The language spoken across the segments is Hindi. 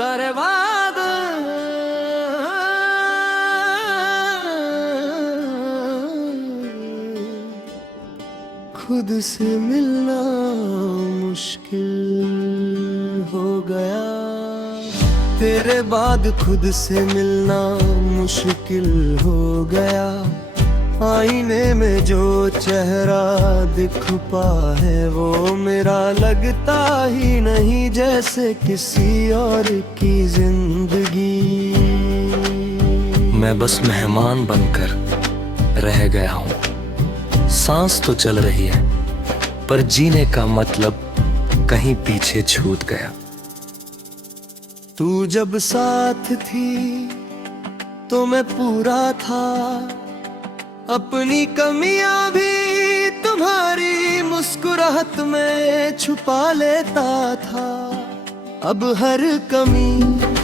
तारे बाद खुद से मिलना मुश्किल हो गया। तेरे बाद खुद से मिलना मुश्किल हो गया। आईने में जो चेहरा दिखता है वो मेरा लगता ही नहीं, जैसे किसी और की जिंदगी। मैं बस मेहमान बनकर रह गया हूँ। सांस तो चल रही है पर जीने का मतलब कहीं पीछे छूट गया। तू जब साथ थी तो मैं पूरा था, अपनी कमियां भी तुम्हारी मुस्कुराहट में छुपा लेता था। अब हर कमी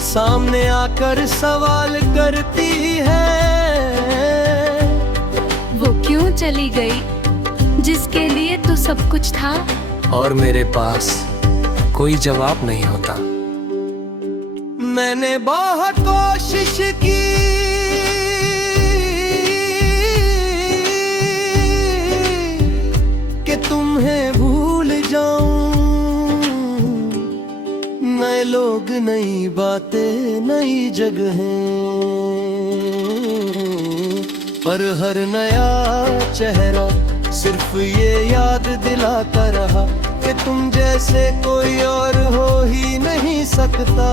सामने आकर सवाल करती है, वो क्यों चली गई जिसके लिए तो सब कुछ था। और मेरे पास कोई जवाब नहीं होता। मैंने बहुत कोशिश की तुम्हें भूल जाऊं, नए लोग नई बातें नई जगहें, पर हर नया चेहरा सिर्फ ये याद दिलाता रहा कि तुम जैसे कोई और हो ही नहीं सकता।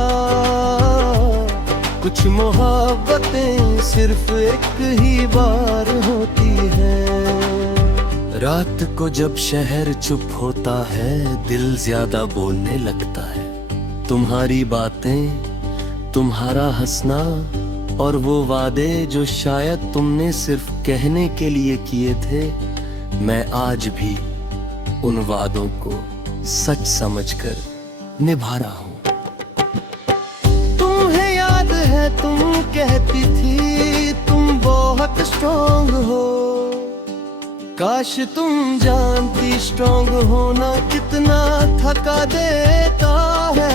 कुछ मोहब्बतें सिर्फ एक ही बार होती है। रात को जब शहर चुप होता है दिल ज्यादा बोलने लगता है। तुम्हारी बातें, तुम्हारा हंसना और वो वादे जो शायद तुमने सिर्फ कहने के लिए किए थे, मैं आज भी उन वादों को सच समझकर निभा रहा हूँ। तुम्हें याद है तुम कहती थी तुम बहुत स्ट्रॉन्ग हो, काश तुम जानती स्ट्रॉन्ग होना कितना थका देता है।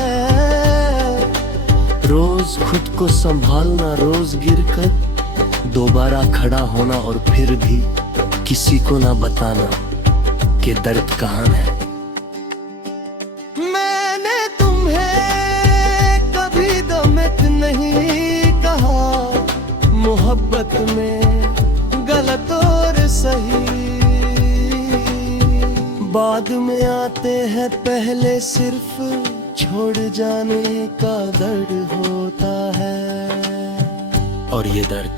रोज खुद को संभालना, रोज गिरकर दोबारा खड़ा होना और फिर भी किसी को ना बताना कि दर्द कहाँ है। मैंने तुम्हें कभी दमित नहीं कहा, मोहब्बत में गलत और सही बाद में आते हैं, पहले सिर्फ छोड़ जाने का दर्द होता है। और ये दर्द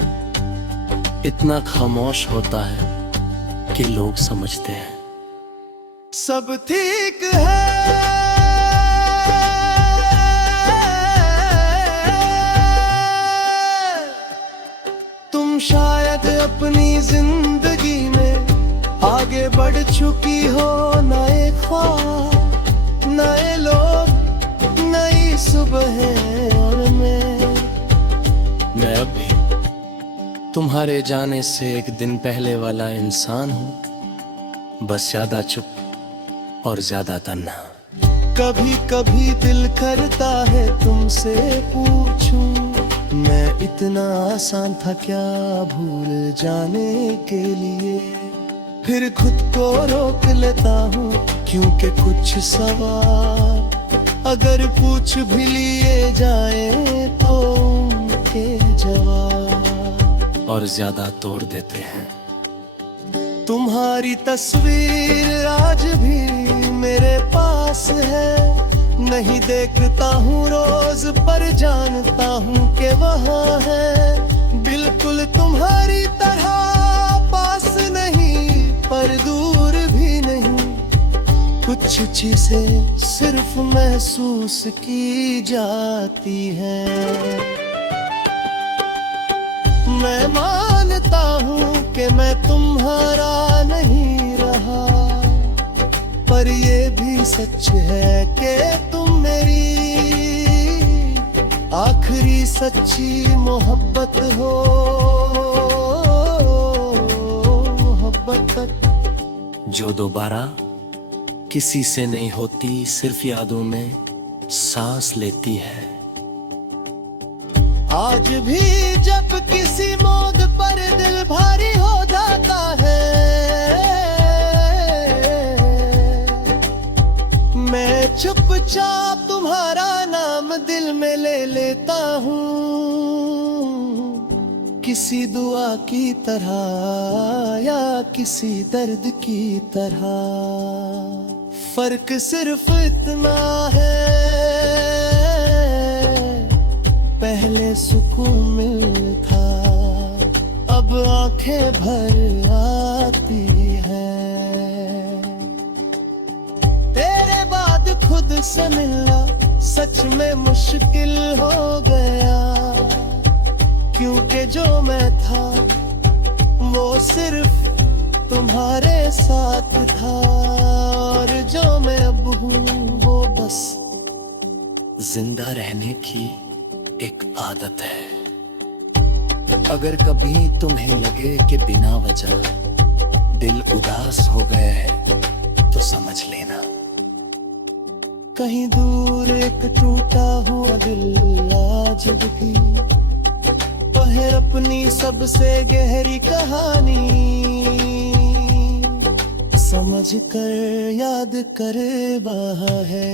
इतना खामोश होता है कि लोग समझते हैं सब ठीक है। तुम शायद अपनी जिंदगी में आगे बढ़ चुकी हो, नए ख्वाब, नए लोग, नई सुबह, और मैं अभी तुम्हारे जाने से एक दिन पहले वाला इंसान हूँ, बस ज्यादा चुप और ज्यादा तन्हा। कभी कभी दिल करता है तुमसे पूछूं, मैं इतना आसान था क्या भूल जाने के लिए। फिर खुद को रोक लेता हूँ क्योंकि कुछ सवाल अगर पूछ भी लिए जाए तो उनके जवाब और ज्यादा तोड़ देते हैं। तुम्हारी तस्वीर आज भी मेरे पास है, नहीं देखता हूँ रोज पर जानता हूँ कि वहाँ है। बिल्कुल तुम्हारी तरह पास नहीं पर दूर भी नहीं, कुछ चीजें सिर्फ महसूस की जाती हैं। मैं मानता हूँ कि मैं तुम्हारा नहीं रहा, पर ये भी सच है कि तुम मेरी आखिरी सच्ची मोहब्बत हो। मोहब्बत तक जो दोबारा किसी से नहीं होती, सिर्फ यादों में सांस लेती है। आज भी जब किसी मौत पर दिल भारी हो जाता है, मैं चुपचाप तुम्हारा नाम दिल में ले लेता हूँ, किसी दुआ की तरह या किसी दर्द की तरह। फर्क सिर्फ इतना है, पहले सुकून मिलता, अब आंखें भर आती है। तेरे बाद खुद से मिलना सच में मुश्किल हो गया, क्योंकि जो मैं था वो सिर्फ तुम्हारे साथ था, और जो मैं अब हूँ वो बस जिंदा रहने की एक आदत है। अगर कभी तुम्हें लगे कि बिना वजह दिल उदास हो गया है, तो समझ लेना कहीं दूर एक टूटा हुआ दिल आज भी तो है अपनी सबसे गहरी कहानी, समझ कर याद कर रहा है।